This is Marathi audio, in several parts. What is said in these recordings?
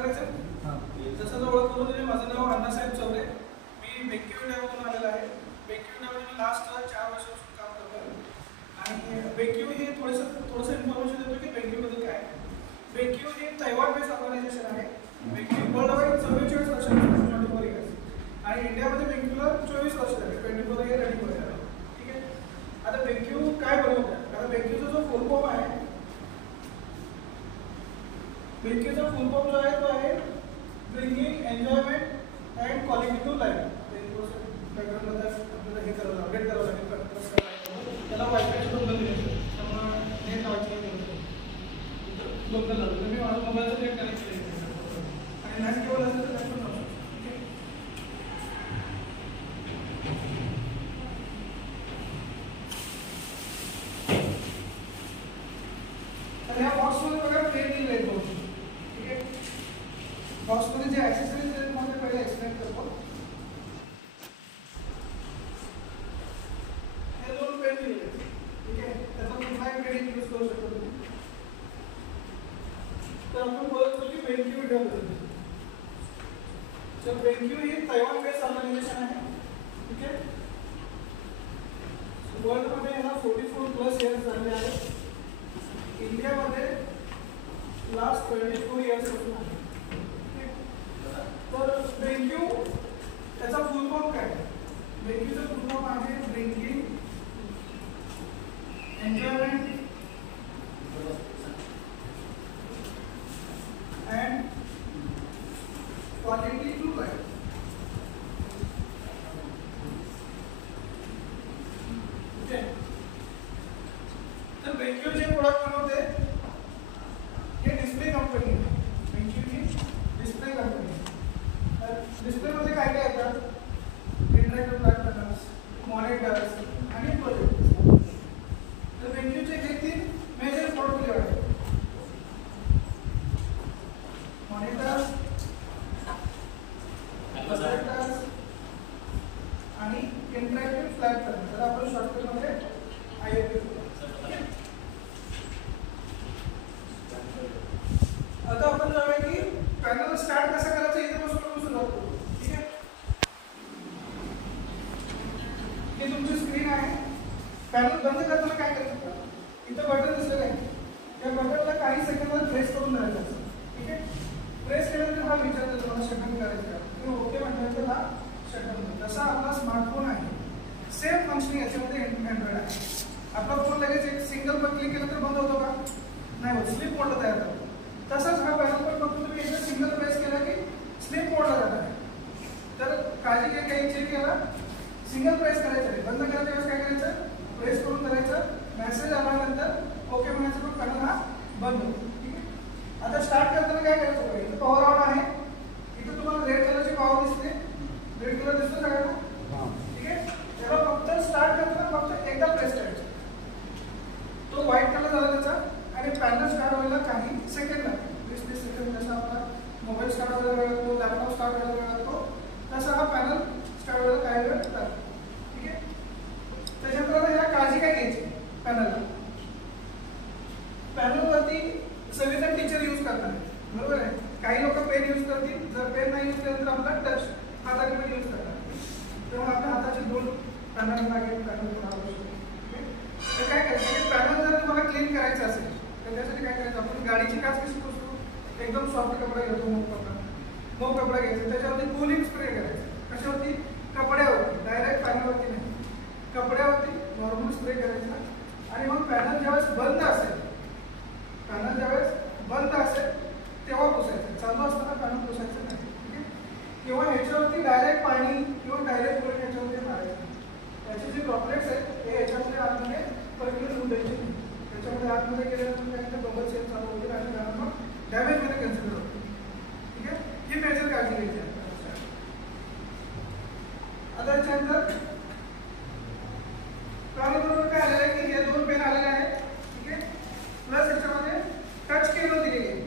करायचं? जसं ओळख करून दिली, माझं नाव अण्णासाहेब चौरे, मी बेंक्यू इंडियामधून आलेला आहे. बेंक्यू इंडियामध्ये मी लास्ट 4 वर्षापासून काम करतो आणि बेंक्यू ही थोडंसं इन्फॉर्मेशन देतो की बेंक्यूमध्ये काय आहे. बेंक्यू ही तैवान बेस्ड ऑर्गनायझेशन आहे. बेंक्यू वर्ल्ड वाईड 44 वर्षांपासून 24 इयर्स आणि इंडियामध्ये बेंक्यूला 24 वर्ष झाले, 24 इयर रनिंग मध्ये आहे. ठीक आहे. आता बेंक्यू काय बनवतात? आता बेंक्यूचा जो फुल फॉर्म आहे, बेंक्यूचा फुल फॉर्म जो आहे तो आहे bringing enjoyment and quality to life. बॅकग्राऊंडमध्ये आपल्याला हे करावं अपडेट करावं लागेल. त्याला वायफायचं डोंगल दिले, त्यामुळे नेट लावायची डोंगल लावलं. मी माझा मोबाईलचं नेट कनेक्ट केलं आणि मॅच केवळ असेल तर त्यात पण लावू शकतो. तर ह्या बॉक्समध्ये बघा प्लेन दिले आहेत बॉक्स. ठीक आहे. बॉक्समध्ये जे ॲक्सेसरीज आहेत मला पहिले एक्सप्लेन करतो. हे 2 पेन दिले आहेत. ठीक आहे. त्याचा कुठलाही पेन यूज करू शकतो तुम्ही. तर आपण बोलतो की बेंक्यू इंडियाबद्दल. तर बेंक्यू ही तैवान बेस्ड ऑर्गनायझेशन आहे. ठीक आहे. वर्ल्डमध्ये याला 44+ इयर्स झाले आहेत. इंडियामध्ये लास्ट 24 इयर्स पासून आहे. तर बेंक्यू त्याचा फुल फॉर्म काय? बेंक्यूचा फुल फॉर्म आहे bringing enjoyment and quality to life. Okay. तर बेंक्यू जे प्रोडक्ट बनवते हे डिस्प्ले कंपनी आहे. बेंक्यू ही डिस्प्ले कंपनी. तर डिस्प्लेमध्ये काय काय येतात? इंटरॅक्टिव्ह फ्लॅट पॅनल्स, मॉनिटर्स आणि प्रोजेक्टर्स. तर बेंक्यूचे हे 3 मेजर पोर्टफोलिओ आहेत. मॉनिटर्स, प्रोजेक्टर्स आणि इंटरॅक्टिव्ह फ्लॅट पॅनल. तर आपण शॉर्टकटमध्ये IFP. आता आपण जाऊया की पॅनल स्टार्ट कसं करायचं इथे बसून सुरुवात करू. ठीक आहे. ही तुमची स्क्रीन आहे. पॅनल बंद करताना काय करायचं? इथं बटन दिसलेलं आहे. त्या बटनला काही सेकंदात प्रेस करून धरायचं. ठीक आहे. प्रेस केल्यानंतर हा विचारतो तुम्हाला शटल करायचं का? तुम्ही ओके म्हटल्यानंतर हा शटल. जसा आपला स्मार्टफोन आहे सेम फंक्शनिंग याच्यामध्ये अँड्रॉइड आहे. आपला फोन लगेच एक सिंगल वर क्लिक केलं तर बंद होतो का? नाही होत. स्लीप मोडला तयार होतो. तसंच हा पॅनल पण फक्त तुम्ही एकदा सिंगल प्रेस केला की स्लीप मोडला जात आहे. तर काळजी घ्यायची की याला सिंगल प्रेस करायचं आहे. बंद करायच्या वेळेस काय करायचं? प्रेस करून करायचं. मेसेज आल्यानंतर ओके म्हणायचं, पण पॅनल हा बंद होतो. ठीक आहे. आता स्टार्ट करताना काय करायचं बघा. इथं पॉवर ऑन आहे. इथं तुम्हाला रेड कलरची पॉवर दिसते. रेड कलर दिसतो सगळ्यांना? ठीक आहे. त्याला फक्त स्टार्ट करताना फक्त एकदा प्रेस करायचं. तो व्हाईट कलर झाला त्याचा आणि पॅनल स्टार्ट व्हायला काही सेकंड लागतील. 20-30 सेकंड. जसा आपला मोबाईल स्टार्ट व्हायला वेळ लागतो, लॅपटॉप स्टार्ट व्हायला वेळ लागतो, तसा हा पॅनल स्टार्ट व्हायला काही वेळ लागतो. ठीक आहे. त्याच्यानंतर याला काळजी काय घ्यायची? पॅनलवरती सगळेजण टीचर यूज करतात. बरोबर आहे. काही लोक पेन यूज करतील. जर पेन नाही यूज केलं तर आपला टच हाताने पण यूज करतात. तेव्हा आपल्या हाताचे 2 पॅनल लागेल. तर काय करायचं? पॅनल जर तुम्हाला क्लीन करायचं असेल तर त्यासाठी काय करायचं? आपण गाडीची काच कशी पुसतो? एकदम सॉफ्ट कपडा घेतो, मऊ कपडा घ्यायचा. त्याच्यावरती कूलिंग स्प्रे करायचं. कशावरती? कपड्यावरती. डायरेक्ट पॅनलवरती नाही, कपड्यावरती नॉर्मल स्प्रे करायचा. आणि मग पॅनल ज्यावेळेस बंद असेल तेव्हा पुसायचं. चालू असताना पॅनल पुसायचं नाही. ठीक आहे. किंवा ह्याच्यावरती डायरेक्ट पाणी किंवा डायरेक्ट करून ह्याच्यावरती मारायचं. त्याचे जे ड्रॉपलेट्स आहेत हे ह्याच्यामध्ये आतमध्ये परमिट होऊ द्यायचे नाही. त्याच्यामध्ये आतमध्ये गेल्यानंतर काय बबल सेल चालू होतील आणि त्यांना मग डॅमेजमध्ये कन्सिडर होतं. ठीक आहे. ही मेजर काळजी घ्यायची आहे. आता याच्यानंतर पॅनलबरोबर काय आलेलं आहे की हे 2 पेन आलेले आहेत. ठीक आहे. प्लस याच्यामध्ये टच केबल दिलेली आहे,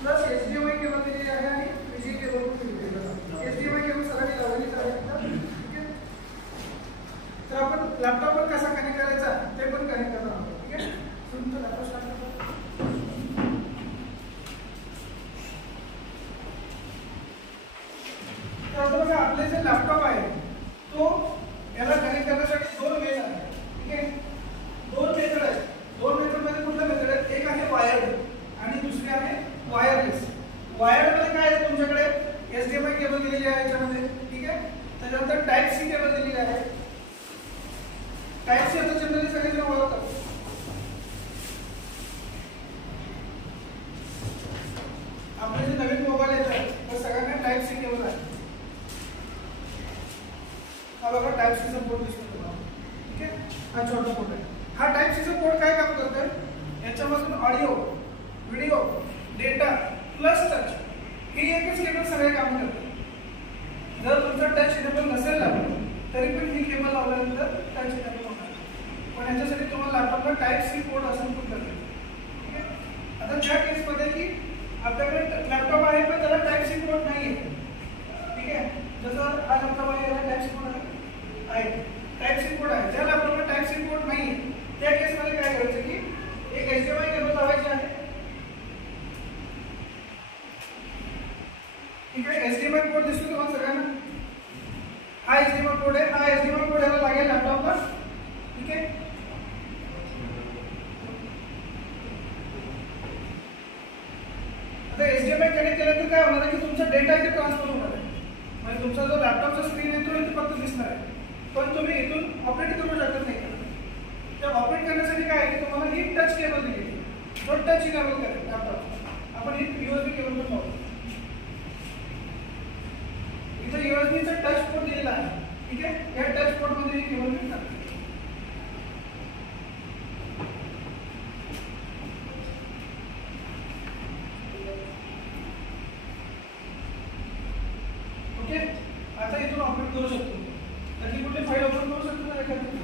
प्लस HDMI केबल दिलेली आहे आणि VGA केबल पण दिलेली आहे. HDMI केबल सगळ्यांनी लावलेलीच आहे. ठीक आहे. तर आपण लॅपटॉप पण कसा कनेक्ट करायचा ते पण कनेक्ट करणार आहोत. ठीक आहे. तुमचं लॅपटॉप स्टार्ट करा. होतं बघा, आपले जे लॅपटॉप आहे तो याला कनेक्ट करण्यासाठी 2 वेज आहेत. ठीक आहे, 2 मेथड आहेत. 2 मेथड मध्ये कुठल्या मेथड आहेत? एक आहे वायर्ड आणि दुसरी आहे वायरलेस. वायर्ड मध्ये काय आहे? तुमच्याकडे HDMI केबल दिलेली आहे याच्यामध्ये. ठीक आहे, त्याच्यानंतर टाइप सी केबल दिलेली आहे. टाइप सी आता जनरली सगळेजण ओळखतात. आपले जे नवीन मोबाईल येतात त्या सगळ्यांना टाइप सी केबल आहे. हा बघा टाइप सी चा पोर्ट दिसतो तुम्हाला. ठीक आहे, हा छोटा पोर्ट आहे. हा टाइप सी चा पोर्ट काय काम करतोय? याच्यामधून audio, video, data plus touch ही एकच केबल सगळे काम करते. जर तुमचा टच इनेबल नसेल लॅपटॉप तरी पण ही केबल लावल्यानंतर टच इनेबल होणार. पण याच्यासाठी तुम्हाला लॅपटॉपला टाइप सी पोर्ट असणं खूप गरजेचं आहे. ठीक आहे, आता ज्या केसमध्ये की आपल्याकडे लॅपटॉप आहे पण त्याला टाइप सी पोर्ट नाही आहे. ठीक आहे, जसं हा लॅपटॉप आहे याला टाइप सी पोर्ट आहे, टाइप सी पोर्ट आहे. ज्या लॅपटॉपला टाइप सी पोर्ट नाही आहे त्या केसमध्ये काय करायचं की एक HDMI केबल लावायची आहे. ठीक आहे, HDMI पोर्ट दिसतो तुम्हाला सगळ्यांना. हा HDMI पोर्ट आहे. हा HDMI पोर्ट याला लागेल लॅपटॉपला. ठीक आहे, आता HDMI कनेक्ट केल्यानंतर काय होणार आहे की तुमचा डेटा इथे ट्रान्सफर होणार आहे. म्हणजे तुमचा जो लॅपटॉपचा स्क्रीन आहे तो इथे फक्त दिसणार आहे, पण तुम्ही इथून ऑपरेट करू शकत नाही. त्या ऑपरेट करण्यासाठी काय आहे की तुम्हाला ही टच केबल दिली, जो टच इनेबल करेल लॅपटॉप. आपण ही USB केबल पण लावतो. इथे USB चा टच पोर्ट दिलेला आहे. ठीक आहे, या टच पोर्ट मध्ये ही केबल फिट करते. ओके, आता इथून ऑपरेट करू शकतो. नक्की कुठली फाईल ओपन करू शकतो ना एखादी?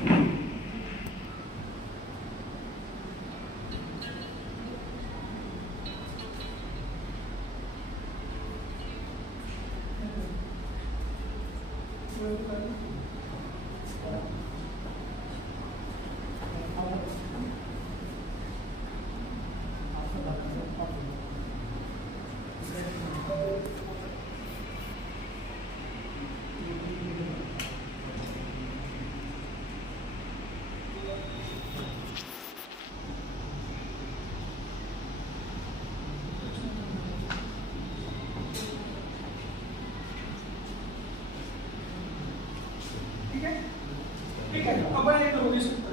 ठीक आहे, आपण एक करू शकतो.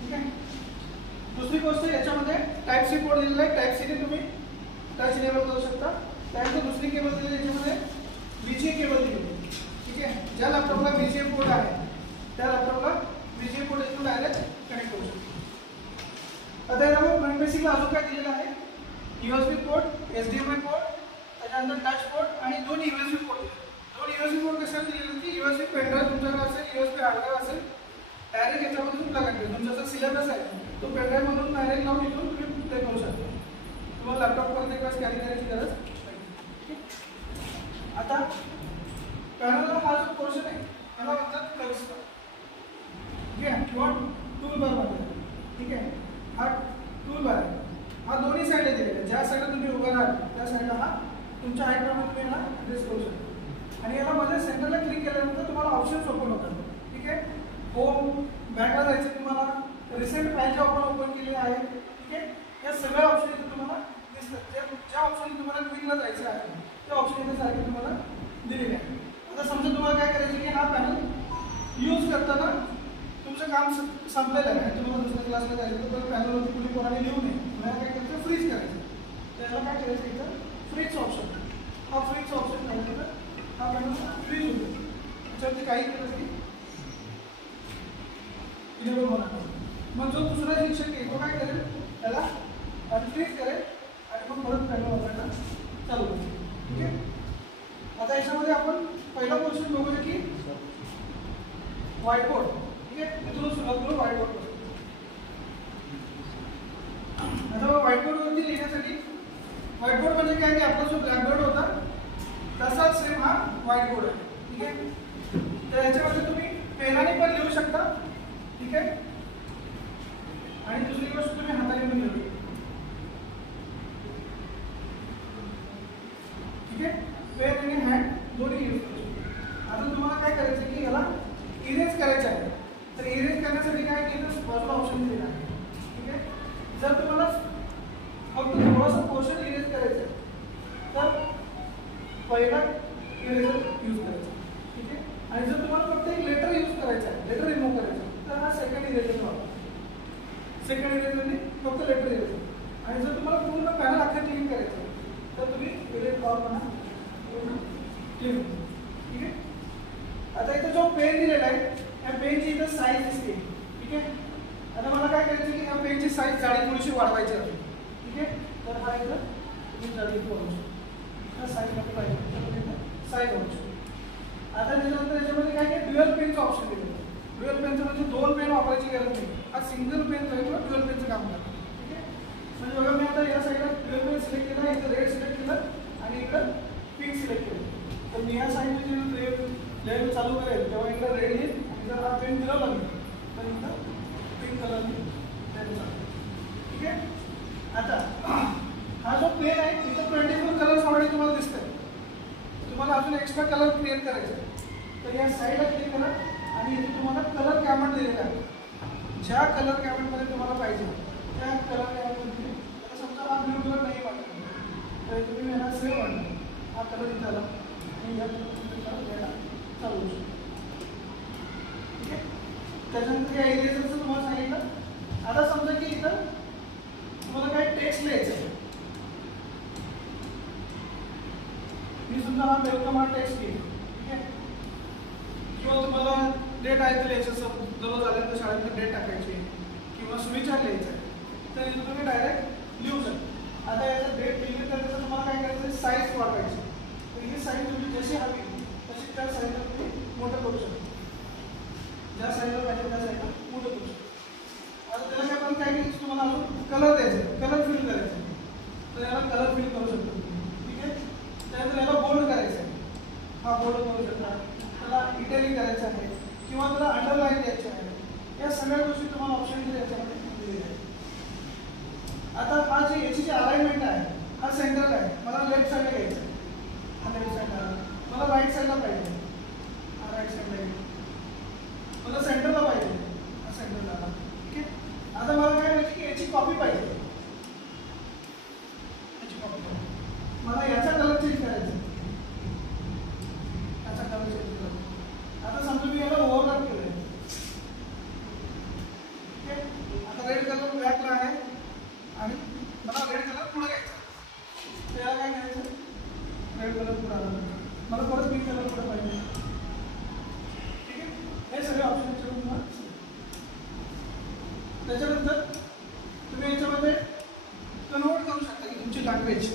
ठीक आहे, दुसरी गोष्ट याच्यामध्ये टाइप सी पोर्ट दिलेला आहे. टाइप सी ने तुम्ही टच इनेबल करू शकता. त्यानंतर दुसरी केबल दिली याच्यामध्ये VGA केबल दिली. ठीक आहे, ज्या लॅपटॉपला VGA पोर्ट आहे त्या लॅपटॉपला VGA पोर्ट इथून डायरेक्ट कनेक्ट करू शकतो. आता याला मग बेसिकली अजून काय दिलेलं आहे? USB पोर्ट, HDMI पोर्ट, त्याच्यानंतर टच पोर्ट आणि 2 USB पोर्ट. 2 USB पोर्ट कशाला दिलेले की USB पेनड्राईव्ह तुमच्याकडे असेल, USB हार्ड ड्राईव्ह असेल, डायरेक्ट याच्यामधून प्लग करते. तुमचा जो सिलेबस आहे तो पेनड्राईव्ह मधून डायरेक्ट लावून इथून तुम्ही प्ले करू शकता. तुम्हाला लॅपटॉपवर एक वेळेस कॅरी करायची गरज नाही. आता पॅनलला हा जो पोर्शन आहे त्याला म्हणतात प्लग्स. ठीक आहे, किंवा टूल बार म्हणतात. ठीक आहे, हा टूल बार आहे. हा दोन्ही साईडला दिलेला आहे. ज्या साईडला तुम्ही उभा राहाल त्या साईडला हा तुमच्या हाईटप्रमाणे तुम्ही याला ॲडजस्ट करू शकता. आणि याला मध्ये सेंटरला क्लिक केल्यानंतर तुम्हाला ऑप्शन्स ओपन होतात. ठीक आहे, होम, बॅकला जायचं तुम्हाला, रिसेंट फाईल जे आपण ओपन केली आहे. ठीक आहे, या सगळ्या ऑप्शन इथे तुम्हाला दिसतात. ज्या ऑप्शन तुम्हाला क्विकला जायचं आहे त्या ऑप्शन इथे सारखे तुम्हाला दिलेले आहे. आता समजा तुम्हाला काय करायचं की हा पॅनल यूज करताना तुमचं काम संपलेलं आहे, तुम्हाला दुसऱ्या क्लासला जायचं तर पॅनलवरती कुठे कोणाने लिहू नये. तुम्हाला काय करायचं? फ्रीज करायचं. त्याला काय करायचं? इथं फ्रीज ऑप्शन. हा फ्रीज ऑप्शन नाही तर हा पॅनल फ्रीज होतो. त्याच्यावरती काही केलं की इनेबल होणार. मग जो दुसरा शिक्षक आहे तो काय करेल? त्याला अनफ्रीज करेल आणि मग परत पॅनल वापरायला चालू करेल. ठीक आहे, आता याच्यामध्ये आपण पहिला पोर्शन बघूया की व्हाईट बोर्ड. ठीक आहे, इथून सुरुवात करू व्हाईट बोर्ड. आता व्हाईट बोर्डवरती लिहिण्यासाठी व्हाईट बोर्ड म्हणजे काय की आपला जो ब्लॅकबोर्ड होता तसाच सेम हा व्हाईट बोर्ड आहे. ठीक आहे, तर याच्यामध्ये तुम्ही पेनाने पण लिहू शकता. ठीक आहे, आणि दुसरी गोष्ट तुम्ही हाताने पण लिहू. ठीक आहे, पेन आणि हँड दोन्ही यूज करू शकतो. आता तुम्हाला काय करायचं की याला इरेज करायचं आहे, तर इरेज करण्यासाठी काय केलं, बाजूला ऑप्शन दिलेला आहे. ठीक आहे, जर तुम्हाला फक्त थोडासा पोर्शन इरेज करायचं आहे तर पहिला इरेजर यूज करायचा. ठीक आहे, आणि जर तुम्हाला फक्त एक लेटर यूज करायचा आहे, लेटर रिमूव्ह करायचं तर हा सेकंड इरेजर वापरा. सेकंड इरेजरने फक्त लेटर इरेजर. आणि जर तुम्हाला पूर्ण पॅनल अख्खा क्लीन करायचं तर तुम्ही इरेज कॉल म्हणा पूर्ण क्लीन. ठीक आहे, आता इथं जो पेन दिलेला आहे या पेनची इथं साईज दिसते. ठीक आहे, आता मला काय करायचं की या पेनची साईज जाडी थोडीशी वाढवायची आहे. ठीक आहे, तर हा इथं तुम्ही जाडी वाढवू शकता, साईज मध्ये पाहिजे साईज वाढवू शकतो. आता त्याच्यानंतर याच्यामध्ये काय काय ड्युअल पेनचं ऑप्शन दिलेलं आहे. ड्युअल पेनचं म्हणजे दोन पेन वापरायची गरज नाही, हा सिंगल पेन आहे किंवा ड्युअल पेनचं काम करतो. ठीक आहे, म्हणजे बघा मी आता या साईडला ड्युअल पेन सिलेक्ट केला, इथं रेड सिलेक्ट केलं आणि इकडं पिंक सिलेक्ट केलं. तर मी या साईडने जे लेअर चालू करेल तेव्हा इकडं रेड येईल आणि जर हा पेन फिरवला मी तर इथं पिंक कलरने लेअर चालू. ठीक आहे, आता हा जो पेन आहे इथं 24 कलर्स ऑलरेडी तुम्हाला दिसतात. तुम्हाला अजून एक्स्ट्रा कलर क्रिएट करायचे तर या साईडला क्लिक करा आणि इथे तुम्हाला कलर गॅमट दिलेला आहे. ज्या कलर गॅमटमध्ये तुम्हाला पाहिजे त्या कलर गॅमटमध्ये, आता समजा हा ब्लू कलर नाही वाटत तर तुम्ही याला सेव्ह वाटलं, हा कलर इथं आला आणि या कलर द्यायला चालू होऊ शकतो. ठीक आहे, त्याच्यानंतर या इरेजरचं तुम्हाला सांगितलं. आता समजा की इथं तुम्हाला काय टेक्स्ट लिहायचं आहे, मी समजा हा वेलकम हा टेक्स्ट लिहितो. ठीक आहे, किंवा तुम्हाला डेट आहे तर लिहायचं, दररोज आल्यानंतर शाळेत डेट टाकायची किंवा सुविचार लिहायचा आहे तर इथं तुम्ही डायरेक्ट लिहू शकता. आता याचं डेट लिहिली तर त्याचं तुम्हाला काय करायचं, साईज वाढवायची. तर ही साईज तुम्ही जशी हवी तशी त्या साईजला तुम्ही मोठं करू शकता, ज्या साईजला पाहिजे त्या साईजला मोठं करू शकता. आता त्याला काय पण काय की तुम्हाला अजून कलर द्यायचे, कलर फिल करायचे तर याला कलर फिल करू शकतो. ठीक आहे, त्यानंतर याला बोल्ड करायचं आहे, हा बोल्ड करू शकता. त्याला इटॅलिक करायचं आहे किंवा त्याला अंडरलाईन द्यायचं आहे. या सगळ्या गोष्टी तुम्हाला ऑप्शन याच्यामध्ये दिलेले आहेत. आता हा जे याची जी अलाइनमेंट आहे हा सेंटरला आहे, मला लेफ्ट साईडला घ्यायचं आहे, हा लेफ्ट साईडला, मला राईट साईडला पाहिजे, हा राईट साईडला घ्यायचा, मला सेंटरला पाहिजे, हा सेंटरला आला. ठीक आहे, आता मला काय पाहिजे की याची कॉपी पाहिजे, याची कॉपी पाहिजे. मला याचा कलर चेंज करायचा, याचा कलर चेंज करायचा. आता समजा मी याला ओव्हरलॅप केलंय. ठीक आहे, आता रेड कलर बॅकला आहे आणि मला रेड कलर पुढे घ्यायचा, त्याला काय करायचं, रेड कलर पुढे आला, मला परत पिंक कलर पुढे पाहिजे. ठीक आहे, हे सगळे ऑप्शन याच्यावर तुम्हाला. त्याच्यानंतर तुम्ही याच्यामध्ये कन्वर्ट करू शकता की तुमची लँग्वेज.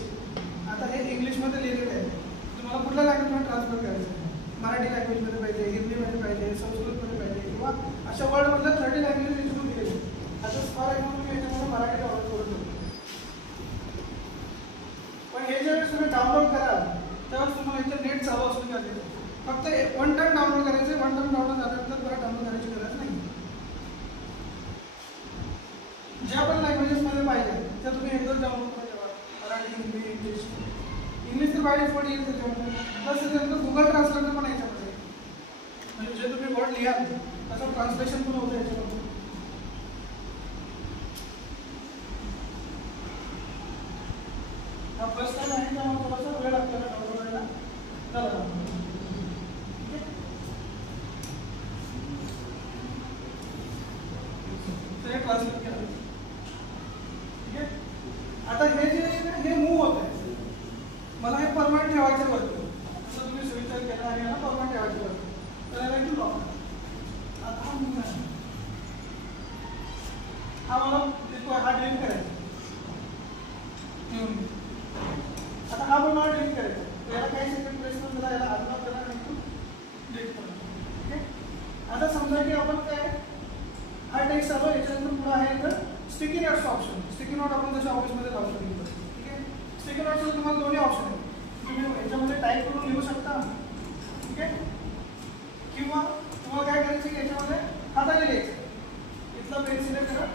आता हे इंग्लिशमध्ये लिहिलेलं आहे, तुम्हाला कुठल्या लँग्वेजमध्ये ट्रान्सफर करायचं आहे, मराठी लँग्वेजमध्ये पाहिजे, हिंदीमध्ये पाहिजे, संस्कृतमध्ये पाहिजे किंवा अशा वर्ल्डमधल्या 30 लँग्वेज याच्यातून दिलेले. आता फॉर एक्झाम्पल मी याच्यामध्ये मराठी डाउनलोड करू शकतो. पण हे ज्यावेळेस तुम्ही डाउनलोड कराल त्यावेळेस तुम्हाला इथं नेट चालू असलं पाहिजे. फक्त वन टाइम डाउनलोड करायचं, वन टाइम डाउनलोड झाल्यानंतर परत डाउनलोड करायची गरज नाही. ज्या पण लँग्वेजेसमध्ये पाहिजे त्या तुम्ही एकदाच डाउनलोड करून ठेवा, मराठी, हिंदी, इंग्लिश. इंग्लिश तर बाय डिफॉल्ट येईल त्याच्यामध्ये, प्लस त्याच्यानंतर गुगल ट्रान्सलेटर पण याच्यामध्ये, म्हणजे जे तुम्ही वर्ड लिहाल त्याचं ट्रान्सलेशन पण होतं याच्यामध्ये. हा फर्स्ट टाइम आहे त्यामुळे थोडासा वेळ आपल्याला डाउनलोड करायला झाला. ठीक आहे, ट्रान्सलेट केलं. ठीक आहे, आता हे जे हे मूव्ह होत आहे, मला हे परमनंट ठेवायचं होतं. असं तुम्ही सुविचार केला आणि याला परमनंट ठेवायचं होतं तर याला इथून लॉक. आता हा मूव्ह आहे, हा मला हा डिलीट करायचा. आता हा पण मला डिलीट करायचा, तर याला काही सेकंड प्रेस करून त्याला याला अनलॉक करा आणि इथून डिलीट करा. ठीक आहे, आता समजा की आपण काय हा टेक्स्ट आलो, याच्यानंतर पुढे आहे इथं sticky notes option. Sticky note आपण जसं ऑफिसमध्ये लावू शकतो. ठीक आहे, स्टिकी नोट्समध्ये तुम्हाला दोन्ही ऑप्शन आहेत, तुम्ही याच्यामध्ये टाईप करून लिहू शकता. ठीक आहे, किंवा तुम्हाला काय करायचं की याच्यामध्ये हाताने लिहायचं. इथला पेन सिलेक्ट करा,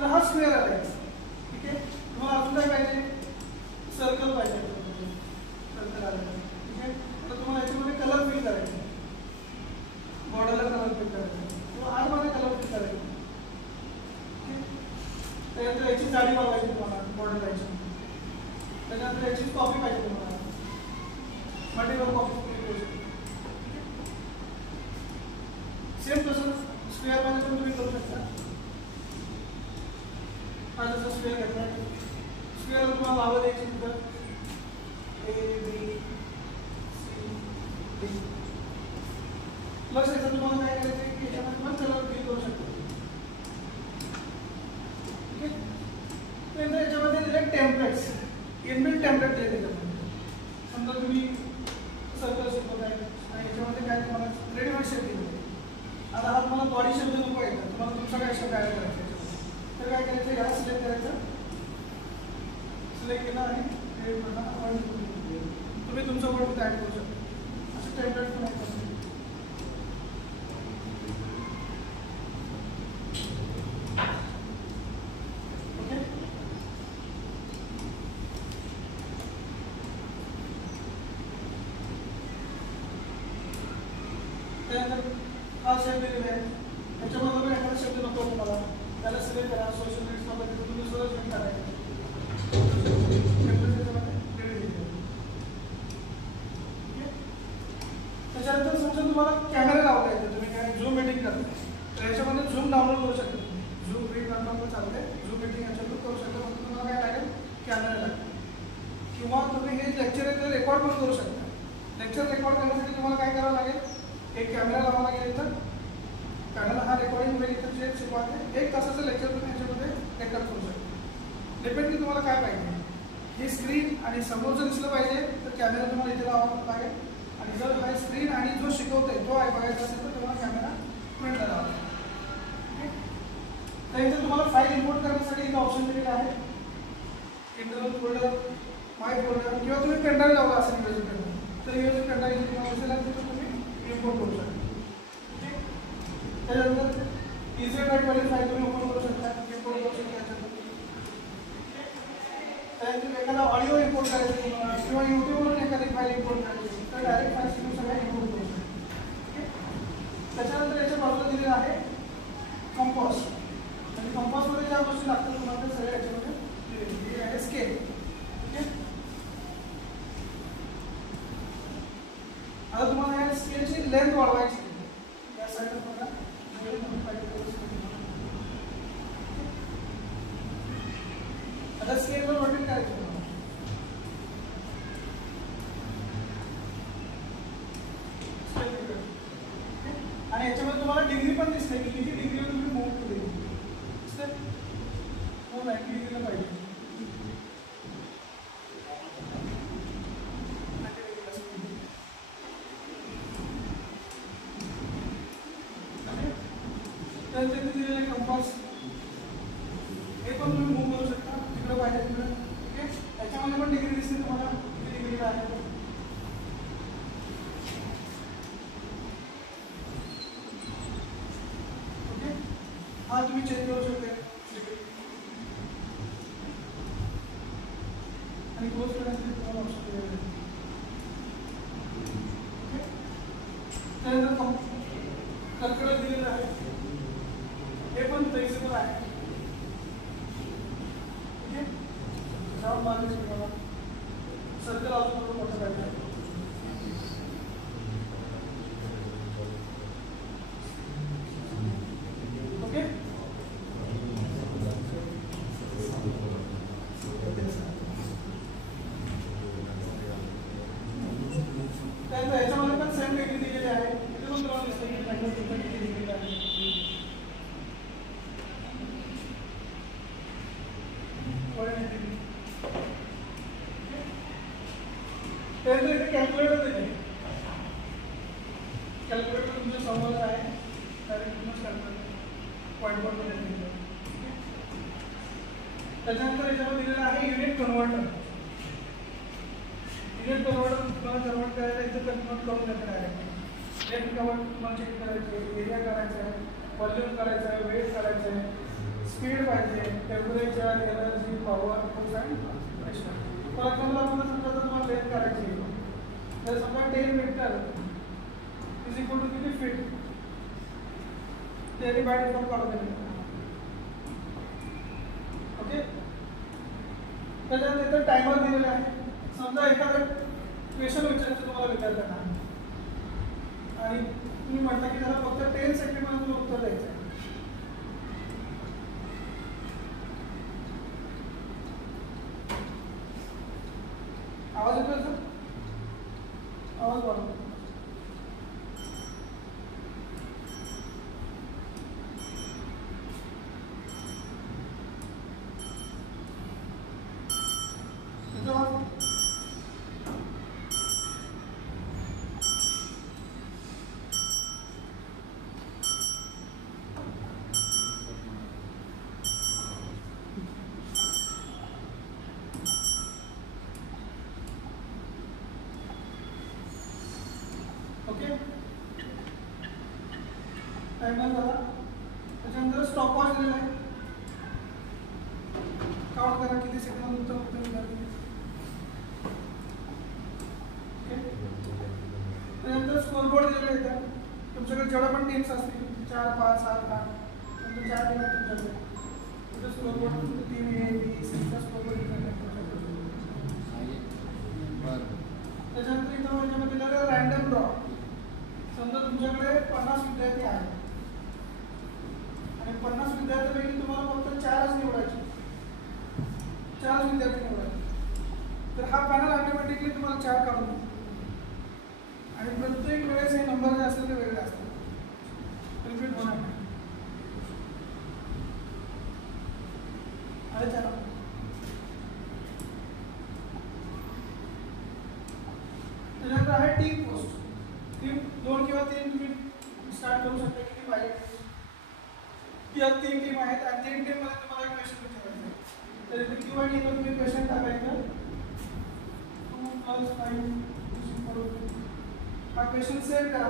तर हा स्क्वेअर आला आहे. ठीक आहे. तुम्हाला अजून काय पाहिजे? सर्कल पाहिजे. सर्कल आला आहे. ठीक आहे. तर तुम्हाला याच्यामध्ये कलर फिल करायचा, बॉर्डरला कलर फिल करायचा किंवा आतमध्ये कलर फिल करायचा. त्यानंतर याची जाडी बघायची तुम्हाला, बॉर्डर लाईनची. त्याच्यानंतर याची कॉपी पाहिजे तुम्हाला, मटेरियल कॉपी करू शकता. सेम तसं स्क्वेअर मध्ये पण तुम्ही करू शकता. हा जसा स्क्वेअर घेतला, स्क्वेअरला तुम्हाला नावं द्यायची तिथं A B C D. Plus याचं तुम्हाला काय करायचं की याच्यामध्ये पण कलर फिल करू शकता. ठीक आहे. तर याच्यामध्ये दिले टेम्पलेट्स, इनबिल्ट टेम्पलेट दिले त्याच्यामध्ये. समजा तुम्ही सर्कल शिकवत आहे आणि याच्यामध्ये काय तुम्हाला रेडीमेड शेप दिले. आता हा तुम्हाला बॉडी शेप नको आहे, तुम्हाला तुमचा काय शेप ॲड करायचा आहे. तर काय करायचं, याला सिलेक्ट करायचं, सिलेक्ट केला आणि तुम्ही तुमचा वर्ड ॲड करू शकता. असं टेम्पलेट पण आहे. त्यानंतर हा शेप दिलेला आहे. त्याच्यामध्ये पण एखादा शब्द नको तुम्हाला, त्याला सिलेक्ट करा. सोशल मीडियामध्ये तुम्ही सर्च पण करायचं. त्याच्यानंतर समजा तुम्हाला कॅमेरा लावता येतो, तुम्ही काय झूम मीटिंग करता, तर याच्यामध्ये झूम डाउनलोड करू शकता. झूम फ्री डाउनलोड चालते, झूम मीटिंग याच्यातून करू शकता. फक्त तुम्हाला काय लागेल, कॅमेरा लागेल. किंवा तुम्ही हे लेक्चर आहे ते रेकॉर्ड पण करू शकता. लेक्चर रेकॉर्ड करण्यासाठी तुम्हाला काय करावं लागेल, एक कॅमेरा लावावा लागेल. इथं कॅमेरा हा रेकॉर्डिंग होईल. इथं जे शिकवायचे 1 तासाचं लेक्चर तुम्ही याच्यामध्ये रेकॉर्ड करू शकता. डिपेंड की तुम्हाला काय पाहिजे. ही स्क्रीन आणि समोर जर दिसलं पाहिजे तर कॅमेरा तुम्हाला इथे लावावा लागेल. आणि जर हा स्क्रीन आणि जो शिकवतोय तो आहे बघायचा असेल तर तुम्हाला कॅमेरा फ्रंटला लावावा लागेल. तर इथे तुम्हाला फाईल इम्पोर्ट करण्यासाठी इथं ऑप्शन दिलेला आहे, इंटरनल फोल्डर, माय फोल्डर, किंवा तुम्ही पेनड्राईव्ह लावला असेल यूएसबी पेनड्राईव्ह, तर यूएसबी पेनड्राईव्ह तुम्हाला असेल आणि तिथून तुम्ही इम्पोर्ट करू शकता. त्याच्यानंतर इझी ड्राईव्हवाली फाईल तुम्ही ओपन करू शकता, इम्पोर्ट करू शकता. त्यानंतर एखादा ऑडिओ इम्पोर्ट करायचा तुम्हाला किंवा यूट्यूबवरून एखादी फाईल इम्पोर्ट करायची तर डायरेक्ट फाईल तुम्ही सगळ्या इम्पोर्ट करू शकता. त्याच्यानंतर याच्या बाजूला दिलेलं आहे कंपॉस. आणि कंपॉसमध्ये ज्या गोष्टी लागतात तुम्हाला त्या सगळ्या याच्यामध्ये दिलेली आहे. स्केल. ठीक आहे. आता तुम्हाला या स्केलची लेंथ वाढवायची. या साईडला बघा, आता स्केलवर रोटेट करायचं तुम्हाला. आणि याच्यामध्ये तुम्हाला डिग्री पण दिसते की किती डिग्रीवर तुम्ही मूव्ह केली. हो, 90 डिग्रीला पाहिजे. त्यानंतर दिलेलं आहे कंपास. हे पण तुम्ही मूव्ह करू शकता तिकडे पाहिजे तिकडे. ओके. त्याच्यामध्ये पण डिग्री दिसते तुम्हाला किती डिग्रीला आहे. ओके. हा तुम्ही चेंज करू शकता. आणि क्लोज करण्यासाठी तुम्हाला ऑप्शन दिलेला आहे. ओके. त्यानंतर कॅल्क्युलेटर दिलेलं आहे. हे पण फ्लेक्सिबल आहे. ठीक आहे. राऊंड मार्केट तुम्हाला सर्कल अजून थोडं मोठं पाहिजे. ओके. त्यानंतर याच्यामध्ये पण सेम डिग्री दिलेली आहे. इथे पण तुम्हाला दिसतं की डिग्री दिलेली आहे. त्यानंतर इथे कॅल्क्युलेटर दिले. कॅल्क्युलेटर तुमच्या समोर आहे. डायरेक्ट तुम्ही कॅल्क्युलेटर पॉईंट मध्ये दिलेलं. त्याच्यानंतर याच्यामध्ये दिलेलं आहे युनिट कन्व्हर्टर. युनिट कन्व्हर्टर तुम्हाला कन्वर्ट करायला इथे कन्वर्ट करून देतं डायरेक्ट. लेफ्ट कन्वर्ट तुम्हाला चेक करायचं आहे, एरिया करायचा आहे, व्हॉल्यूम करायचा आहे, वेट करायचं आहे, स्पीड पाहिजे, temperature, energy, power, force and pressure. For example आपण समजा तर तुम्हाला लेंथ काढायची आहे, तर समजा 10 मीटर इज इक्वल टू किती फीट, ते बाय डिफॉल्ट काढून दिले. ओके. त्याच्यानंतर इथं टायमर दिलेला आहे. समजा एखादा क्वेश्चन विचारायचं तुम्हाला विद्यार्थ्यांना आणि तुम्ही म्हणता की त्याला फक्त 10 सेकंडमध्ये तुला उत्तर द्यायचं आहे. आवाज येतोय सर? आवाज वाढव. ओके. टाइमर झाला. त्याच्यानंतर स्टॉप वॉच दिलेला आहे. काउंट करा किती सेकंद उत्तर विद्यार्थी. ओके. त्याच्यानंतर स्कोरबोर्ड दिलेला आहे. तुमच्याकडे जेवढ्या पण टीम्स असतील 4, 5, 7, 8 नंतर 4 टीम आहेत तुमच्याकडे. तिथे स्कोरबोर्ड टीम ए, बी, सीचा स्कोरबोर्ड दिलेला आहे. त्याच्यानंतर इथं माझ्यामध्ये दिलेलं आहे रँडम ड्रॉ. समजा तुमच्याकडे 50 विद्यार्थी आहेत आणि 50 विद्यार्थ्यांपैकी तुम्हाला फक्त 4च निवडायचे, 4 विद्यार्थी निवडायचे. तर हा पॅनल ऑटोमॅटिकली तुम्हाला 4 काढून देतो आणि प्रत्येक वेळेस हे नंबर जे असतील ते वेगळे असतात, रिपीट होणार नाही. अरे चला. त्याच्यानंतर आहे टीम पोस्ट. टीम 2 किंवा 3 तुम्ही स्टार्ट करू शकता. किती पाहिजे या 3 टीम आहेत आणि 3 टीम मध्ये तुम्हाला एक क्वेश्चन विचारायचं आहे. तर इथे किंवा टीमला तुम्ही क्वेश्चन टाकायचं 2 + 5 हा क्वेश्चन सेव्ह करा.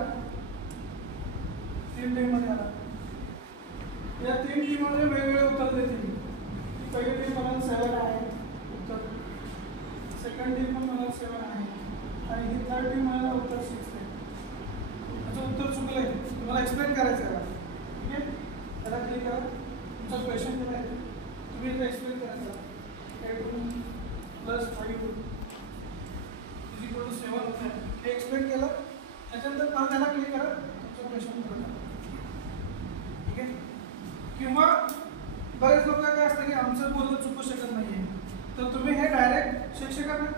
3 टीम मध्ये आला. या 3 टीम मध्ये वेगवेगळे उत्तर देतील. पहिली टीम म्हणाल 7 आहे उत्तर, सेकंड टीम पण म्हणाल 7 आहे आणि ही थर्ड टीम म्हणाल उत्तर 6 आहे. त्याचं उत्तर चुकलंय, तुम्हाला एक्सप्लेन करायचं आहे. ठीक आहे. त्याला क्लिक करा. तुमचा क्वेश्चन दिला आहे, तुम्ही इथं एक्सप्लेन करायचं. 8 + 5 = 7 होत आहे. हे एक्सप्लेन केलं. त्याच्यानंतर मला त्याला क्लिक करा. तुमचा क्वेश्चन पूर्ण करा. ठीक आहे. किंवा बरेच लोक काय असतं की आमचं बोलणं चुकू शकत नाही आहे, तर तुम्ही हे डायरेक्ट शिक्षकांना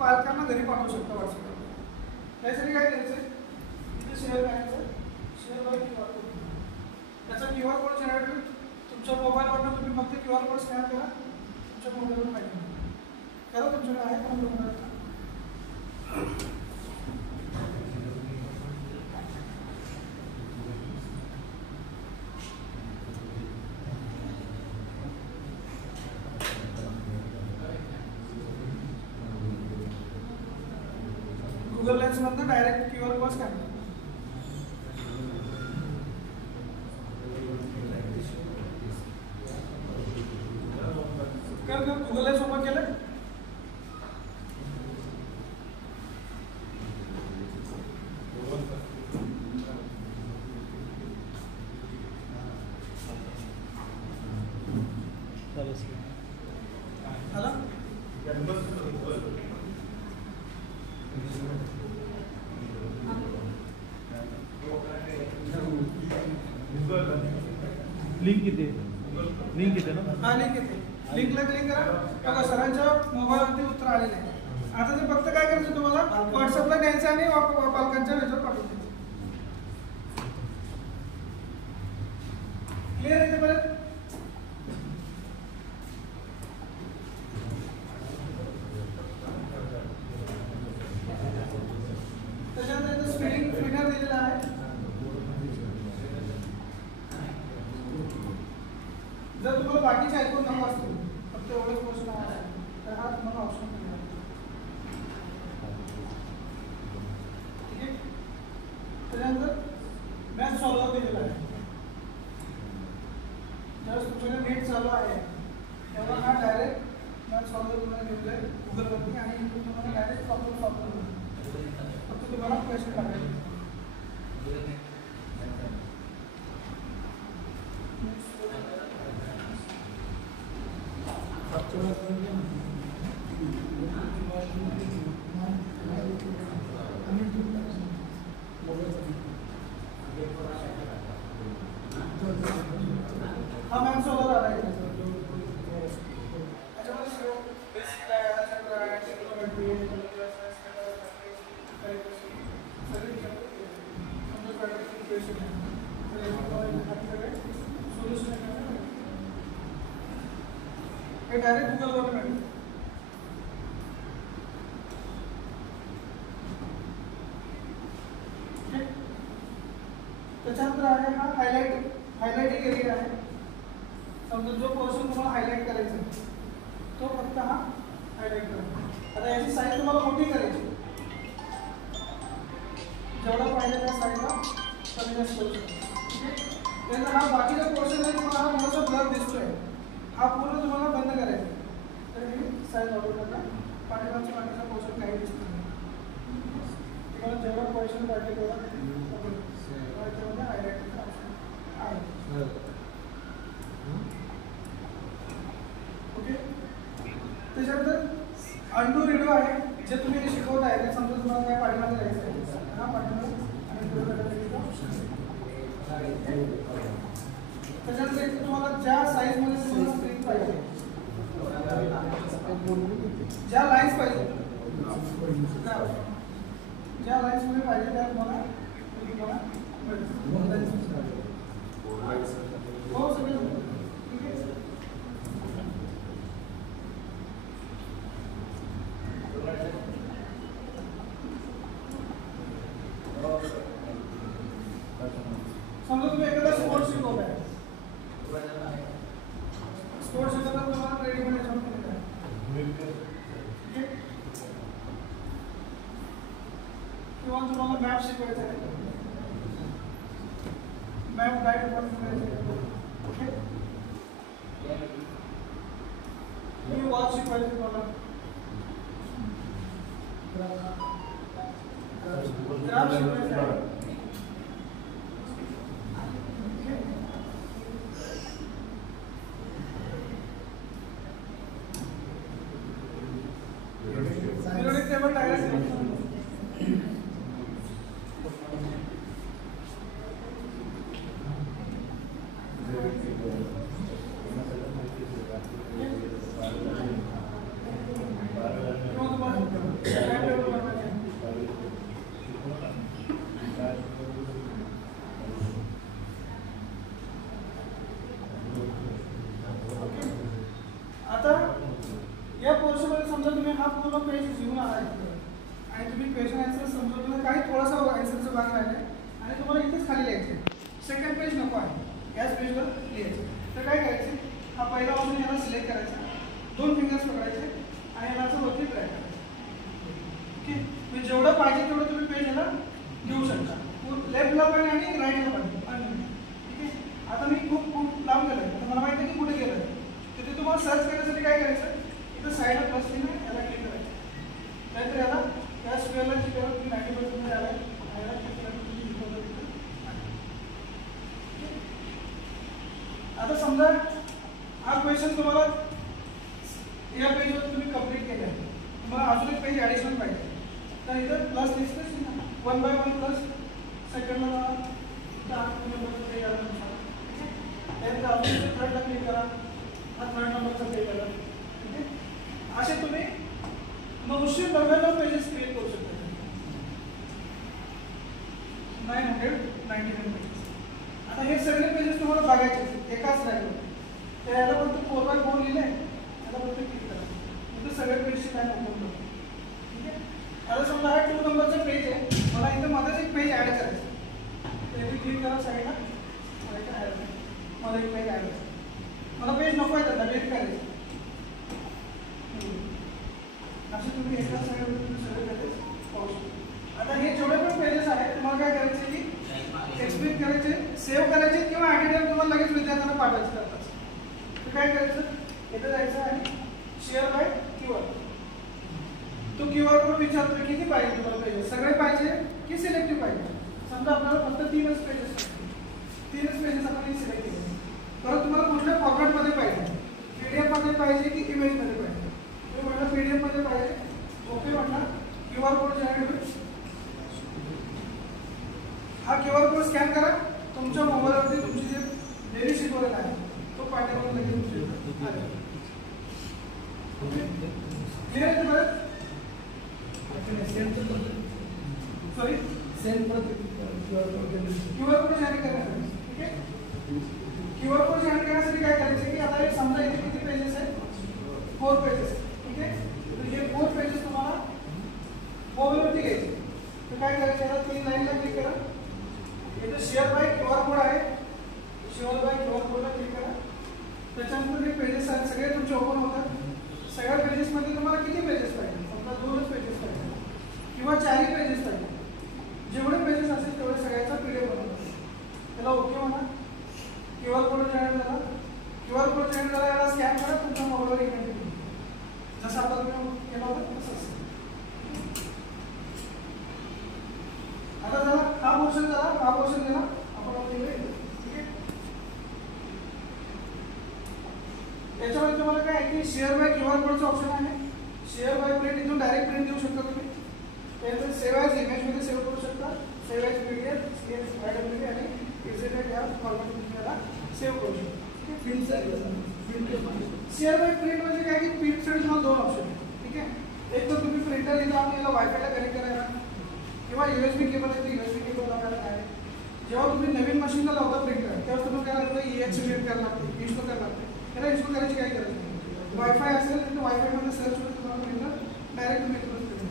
पालकांना घरी पाठवू शकता व्हॉट्सअपवर. यासाठी काय करायचं आहे, इथे शेअर करायचं. Share by QR code. त्याचा QR कोड जनरेट होईल. तुमच्या मोबाईलवरून तुम्ही फक्त QR कोड स्कॅन करा. तुमच्या मोबाईलवर पाहिजे करा. तुमच्याकडे आहे का मोबाईल? गूगल लेन्स मधनं डायरेक्ट QR कोड स्कॅन करा. गूगल लेन्स ओपन केलं. लिंक किती लिंक किती ना? हा लिंक येते. लिंकला क्लिक करा. बघा सरांच्या मोबाईलवरती उत्तर आलेलं आहे. आता ते फक्त काय करायचं तुम्हाला व्हॉट्सअपला द्यायचं आणि पालकांच्या ह्याच्यावर पाठवून द्यायचं. क्लिअर आहे ते परत? त्याच्यानंतर स्पेलिंग फिगर दिलेला आहे. जर तुम्हाला बाकीचे ऐकून नको असतील, फक्त एवढंच गोष्ट आहे, तर हा तुम्हाला ऑप्शन दिला आहे. ठीक आहे. त्याच्यानंतर मॅथ सॉल्व्हर दिलेला आहे. ज्यावेळेस तुमच्याकडे नेट चालू आहे तेव्हा हा डायरेक्ट मॅथ सॉल्व्हर तुम्हाला घेतलं आहे गुगलवरती आणि इथून तुम्हाला डायरेक्ट प्रॉब्लेम सॉल्व्ह करून फक्त तुम्हाला क्वेश्चन टाकायचे. हा मॅम सॉल्व्हर आला आहे. हे डायरेक्ट गुगलवर मिळेल. त्याच्यानंतर आहे हा हायलाइटिंग एरिया आहे. समजा जो पोर्शन तुम्हाला हायलाइट करायचा आहे तो फक्त हा हायलाइट करा. आता याची साईज तुम्हाला मोठी करायची, जेवढा पाहिजे त्या साईजला कमी जास्त करू शकता. ठीक आहे. त्यानंतर हा बाकीचा पोर्शन आहे तुम्हाला हा थोडासा ब्लर दिसतोय, हा पूर्ण तुम्हाला बंद करायचा. तर हे साईज ऑर्डर करता पाठीमागचा पोर्शन काही दिसत नाही. तुम्हाला जेवढा पोर्शन पाहिजे तेवढा त्याच्यामध्ये हायलाइटचा ऑप्शन आहे. ओके. त्याच्यानंतर अंडू रिडू आहे, जे तुम्ही शिकवत आहे ते समजा तुम्हाला काय पाठीमागे जायचं आहे हा पाठीमागे त्याच्यानंतर तुम्हाला ज्या साईजमध्ये तुम्हाला स्क्रीन पाहिजे, ज्या लाईन्स पाहिजे, ज्या लाईन्समध्ये पाहिजे त्या तुम्हाला हो सगळं. ठीक आहे. समजा तुम्ही एखादा स्पोर्ट्स शिकवताय, स्पोर्ट्स शिकवताना तुम्हाला रेडीमेड याच्यावर मिळत आहे. किंवा तुम्हाला मॅप शिकवायचं आहे, मॅप गाईड पण शिकवायचं. ओके. तुम्ही वॉच शिकवायचं तुम्हाला, ग्राफ शिकवायचं आहे. टेबल टाकायचं. आता या पोर्शनमध्ये समजा तुम्ही हा पूर्ण पेज घेऊन आलाय आणि तुम्ही क्वेश्चन आन्सर समजून काही थोडासा आन्सरचा भाग राहिला आणि तुम्हाला इथेच खाली लिहायचं. सेकंड पेज नको आहे, याच पेजवर लिहायचं. तर काय करायचं, हा पहिला ऑप्शन याला सिलेक्ट करायचा, 2 फिंगर्स पकडायचे आणि याला असं वरती ड्रॅग करायचं. ओके. म्हणजे जेवढं पाहिजे तेवढं तुम्ही पेज याला घेऊ शकता, लेफ्टला पण आणि राईटला पण. ठीक आहे. आता मी खूप लांब गेलो आहे, आता मला माहिती आहे की कुठे गेलं आहे. तिथे तुम्हाला सर्च करण्यासाठी काय करायचं, इथं साईडला प्लस चिन्ह आहे, याला क्लिक करायचं. नाहीतर याला या स्क्वेअरला जिथं तुम्ही 90% आलाय याला क्लिक करायचं. आता समजा हा क्वेश्चन तुम्हाला या पेजवर तुम्ही कंप्लीट केलं आहे, तुम्हाला अजून एक पेज ॲडिशनल पाहिजे, तर इथं प्लस दिसतंच ना, 1/1 प्लस सेकंडला नंबरचं पेज आलं. त्यानंतर अजून थर्डला क्लिक करा, हा 3rd नंबरचा पेज आला. ठीक आहे. असे तुम्ही 999 पेजेस क्रिएट करू शकता. 999 पेजेस. आता हे सगळे पेजेस तुम्हाला बघायचे एकाच लाईनवर. तर याला फक्त 4x4 लिहिलंय, याला फक्त क्लिक करा, इथं सगळे पेजची लाईन ओपन करा. ठीक आहे. आता समजा हा 2 नंबरचा पेज आहे, मला इथं मध्येच एक पेज ॲड करायचं. तर इथे क्लिक करा साईडला, मला इथं ॲड करायचं, मला एक पेज ॲड करायचं. मला पेज नको आहे, त्याला डिलीट करायचं. असे तुम्ही एका साईडवर तुम्ही सगळे पेजेस पाहू शकता. आता हे जेवढे पण पेजेस आहेत तुम्हाला काय करायचे की एक्सप्लेन करायचे, सेव्ह करायचे किंवा ॲडिटर तुम्हाला लगेच विद्यार्थ्यांना पाठवायचं करतात. तर काय करायचं, इथे जायचं आणि शेअर बाय QR. तो QR कोड विचारतोय किती पाहिजे तुम्हाला पेजेस, सगळे पाहिजे की सिलेक्टिव्ह पाहिजे. समजा आपल्याला फक्त 3च पेजेस आपण सिलेक्ट केले. परत तुम्हाला कुठल्या फॉर्मॅटमध्ये पाहिजे, PDF मध्ये पाहिजे की इमेजमध्ये पाहिजे. तुम्ही म्हटलं PDF मध्ये पाहिजे, ओके म्हटलं. QR कोड जनरेट होईल. हा QR कोड स्कॅन करा, तुमच्या मोबाईलवरती तुमची जे डेली शिकवलेला आहे तो पाठवून लगेच तुमच्या आले. क्लिअर आहे परत? सॉरी सेंड परत QR कोड जनरेट करण्यासाठी. ठीक आहे, QR कोड जनरेट करण्यासाठी काय करायचं की आता एक समजा इथे किती पेजेस आहेत, 4 पेजेस. ठीक आहे, तर हे 4 पेजेस तुम्हाला मोबाईलवरती घ्यायचे. तर काय करायचं, याला 3 लाईनला क्लिक करा. इथे शेअर बाय QR कोड आहे, शेअर बाय QR कोडला क्लिक करा. त्याच्यानंतर हे पेजेस आहेत सगळे तुमचे ओपन होतात. सगळ्या पेजेसमध्ये तुम्हाला किती पेजेस पाहिजे, समजा 2च पेजेस पाहिजे किंवा 4ही पेजेस पाहिजे. जेवढे पेजेस असेल तेवढे सगळ्याचा PDF बनवतात. त्याला ओके म्हणा. QR कोड जनरेट झाला. QR कोड जनरेट झाला, याला स्कॅन करा, तुमच्या मोबाईलवर इमेज येईल. जसं आता तुम्ही केलं होतं तसंच. आता झाला हा पोर्शन दिला आपण लिहिले. ठीक आहे, याच्यामध्ये तुम्हाला काय आहे की शेअर बाय QR कोडचं ऑप्शन आहे. शेअर बाय प्रिंट, इथून डायरेक्ट प्रिंट देऊ शकता तुम्ही. त्यानंतर सेव्ह ॲज इमेजमध्ये सेव्ह करू शकता. सेव्ह ॲज PDF, CSV आणि एक्झिट या फॉर्मॅट तुम्ही याला सेव्ह करू शकता. शेअर बाय प्रिंट म्हणजे काय की प्रिंटसाठी तुम्हाला 2 ऑप्शन आहेत. ठीक आहे, एक तर तुम्ही प्रिंटर इथं आपल्याला वायफायला कनेक्ट करायला किंवा USB केबल आहे, USB केबल लावायला काय. जेव्हा तुम्ही नवीन मशीनला लावता प्रिंटर तेव्हा तुम्ही काय लागतं, EXE करायला लागते, इन्स्टॉल करायला लागते. त्याला इन्स्टॉल करायची काय गरज नाही. वायफाय असेल तर वायफायमध्ये सर्च करून तुम्हाला प्रिंटर डायरेक्ट तुम्ही इथूनच प्रिंट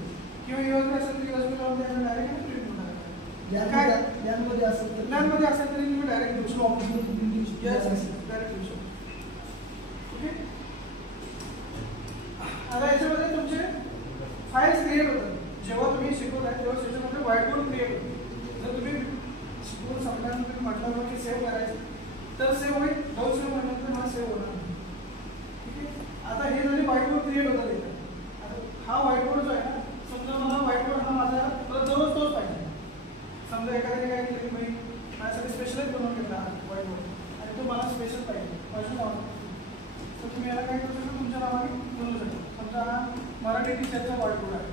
किंवा USB असेल तर USB लावून त्याला डायरेक्ट प्रिंट होणार. काय लॅनमध्ये असेल तरी तुम्ही डायरेक्ट घेऊ शकता. डायरेक्ट घेऊ शकता. ओके, आता याच्यामध्ये तुमचे फाईल्स क्रिएट होतात. जेव्हा तुम्ही शिकवताय तेव्हा त्याच्यामध्ये व्हाईट बोर्ड क्रिएट होतो. जर तुम्ही शिकवून समजायला तुम्ही म्हटलं की सेव्ह करायचं तर सेव्ह होईल, जाऊ सेव्ह म्हटलं तर हा सेव्ह होणार. ठीक आहे, आता हे जरी व्हाईट बोर्ड क्रिएट होतात येतात. आता हा व्हाईट बोर्ड जो आहे ना, समजा मला व्हाईट बोर्ड हा माझा जवळ तोच पाहिजे. समजा एखाद्याने काय केलं की भाई माझ्यासाठी स्पेशलच बनवून घेतला व्हाईट बोर्ड आणि तो मला स्पेशल पाहिजे माझ्या नावाने, तर तुम्ही याला काय करू शकता, तुमच्या नावाने बनवू शकता. समजा हा मराठी टीचरचा व्हाईट बोर्ड आहे.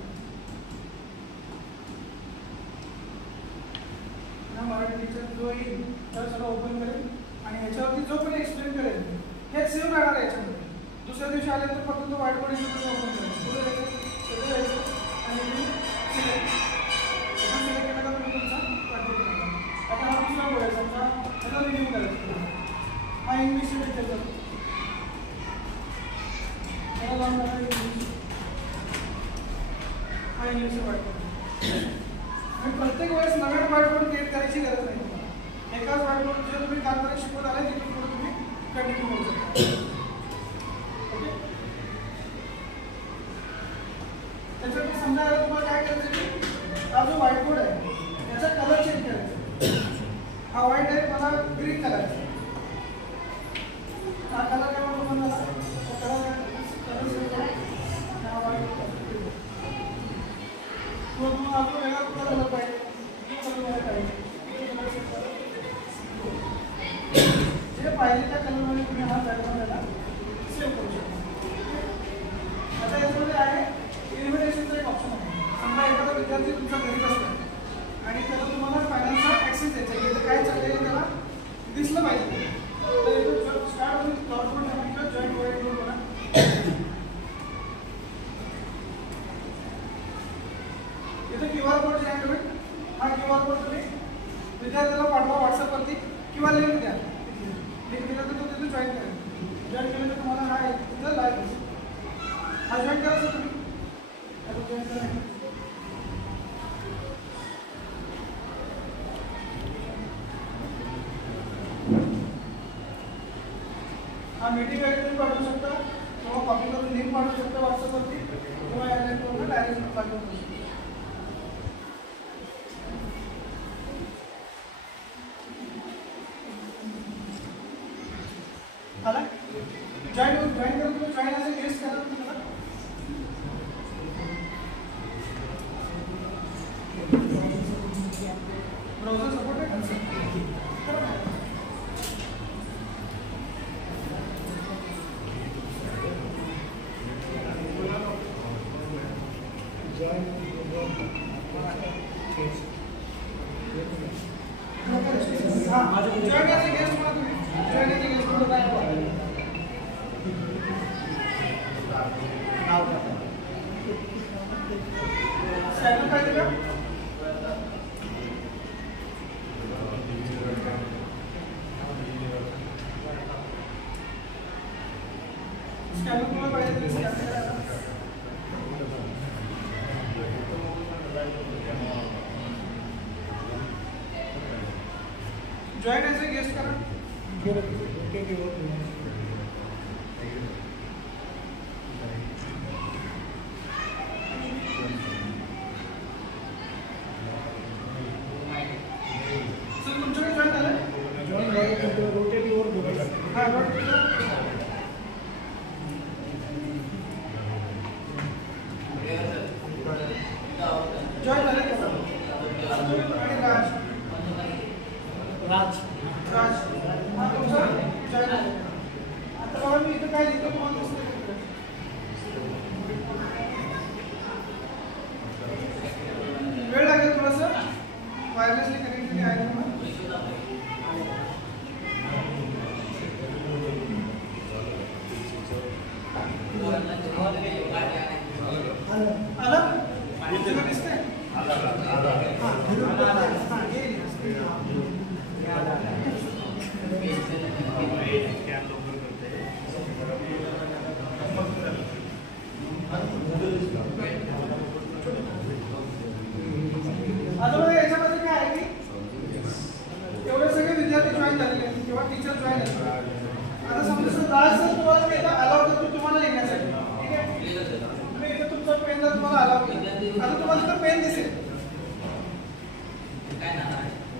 मराठी टीचर जो येईल तर सगळं ओपन करेल आणि ह्याच्यावरती जो पण एक्सप्लेन करेल हे सेव्ह राहणार आहे याच्यामध्ये. दुसऱ्या दिवशी आल्यानंतर फक्त तो व्हाईट बोर्ड ओपन करेल, पुढे जायचं आणि सिलेक्ट केला तर तुम्ही तुमचा व्हाईट बोर्ड करता. आता हा दुसरा बोर्ड आहे, समजा त्याचा रिव्ह्यू करायचा. हा इंग्लिश टीचरचा याला लावून टाका इंग्लिश. हा इंग्लिशचा व्हाईट बोर्ड. प्रत्येक वेळेस नवीन व्हाईट बोर्ड क्रिएट करायची गरज नाही तुम्हाला. एकाच व्हाईट बोर्ड जे तुम्ही काम करायला शिकवत आले तिथून पुढे तुम्ही कंटिन्यू करू शकता. ओके, त्याच्यासाठी समजा तुम्हाला काय करायचं की हा जो व्हाईट बोर्ड आहे याचा कलर चेंज करायचा. हा व्हाईट आहे, मला ग्रीन कलर आहे. हा कलर काय म्हणतो मला कलर हा व्हाईट तुम्हाला आपण वेगळा कुठला कलर पाहिजे जे पाहिजे त्या कलरमध्ये तुम्ही हा बॅकग्राऊंडला सेव्ह करू शकता. आता याच्यामध्ये आहे इन्व्हिटेशनचा एक ऑप्शन आहे. समजा एखादा विद्यार्थी तुमचा घरी बसला आणि त्याला तुम्हाला फायनान्सचा ॲक्सेस द्यायचा आहे, इथं काय चाललेलं त्याला दिसलं पाहिजे. तर इथं स्टार्ट होईल क्लाउड बोर्ड किंवा जॉईंट व्हाईट बोर्ड बघा. इथे QR कोड जनरेट होईल. हा QR कोड तुम्ही विद्यार्थ्याला पाठवा व्हॉट्सअपवरती किंवा लिंक द्या. लिंक दिला तर तो तिथे जॉईन करेल. जॉईन केलं तर तुम्हाला हा तिथं लाईव्ह दिसेल. हा जॉईन करायचं तुम्ही जॉईन करा. हा मीटिंग आयडी तुम्ही पाठवू शकता किंवा कॉपी करून लिंक पाठवू शकता व्हॉट्सअपवरती किंवा या लिंकवरून डायरेक्ट पाठवू शकता. आला जॉईन करा तुम्ही जॉईन असे गेस्ट करा तुम्हाला ब्राउझर सपोर्ट आहे का जॉइन एज ए गेस्ट करा सर तुमच्याकडे जॉइन झालं जॉइन झालं रोटेटिव्ह वर बघा हां रोटेटिव्ह जॉइन झाले का आणि राज हा तुमचा जॉइन झाले आता बघा मी इथं काय लिहितो तुम्हाला दिसतंय वेळ लागेल थोडंसं वायरलेसली कनेक्टेड आहे तुम्हाला आलं दिसतंय आता बघा याच्यामध्ये काय आहे की एवढे सगळे विद्यार्थी जॉईन झालेले आहेत किंवा टीचर जॉईन आहेत आता समजा राज सर तुम्हाला मी अलाउ करतो तुम्हाला लिहिण्यासाठी ठीक आहे तुम्ही इथे तुमचा पेन जर तुम्हाला अलाउ केला आता तुम्हाला इथं पेन दिसेल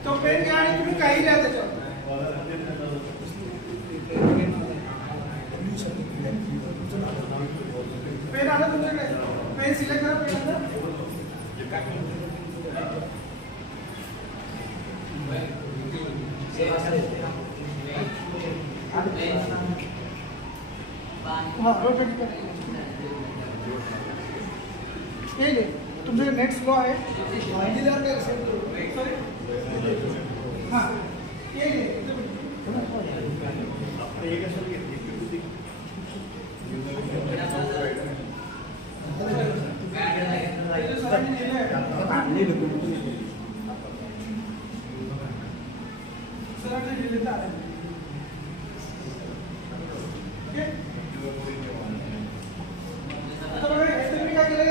तो पेन घ्या आणि तुम्ही काही लिहा त्याच्यावर पेन आला तुमच्याकडे पेन सिलेक्ट करा पेन तुमचे नेक्स्ट फ्लो आहे हां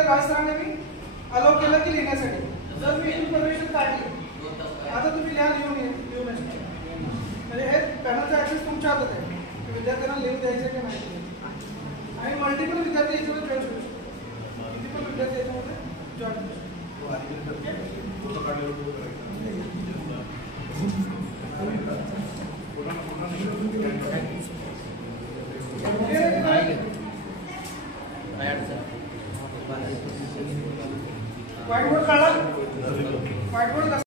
राजसरांनी मी अलाउ केलं की लिहिण्यासाठी जर मी इन्फॉर्मेशन काढली आता तुम्ही लिहा लिहून म्हणजे हे पॅनलचा ऍक्सेस तुमच्या हातात आहे विद्यार्थ्यांना लिहून द्यायचे की नाही आणि मल्टिपल विद्यार्थी याच्यामध्ये जॉईन करू शकतो किती पण विद्यार्थी याच्यामध्ये जॉईन व्हाईट बोर्ड काढा व्हाईट बोर्ड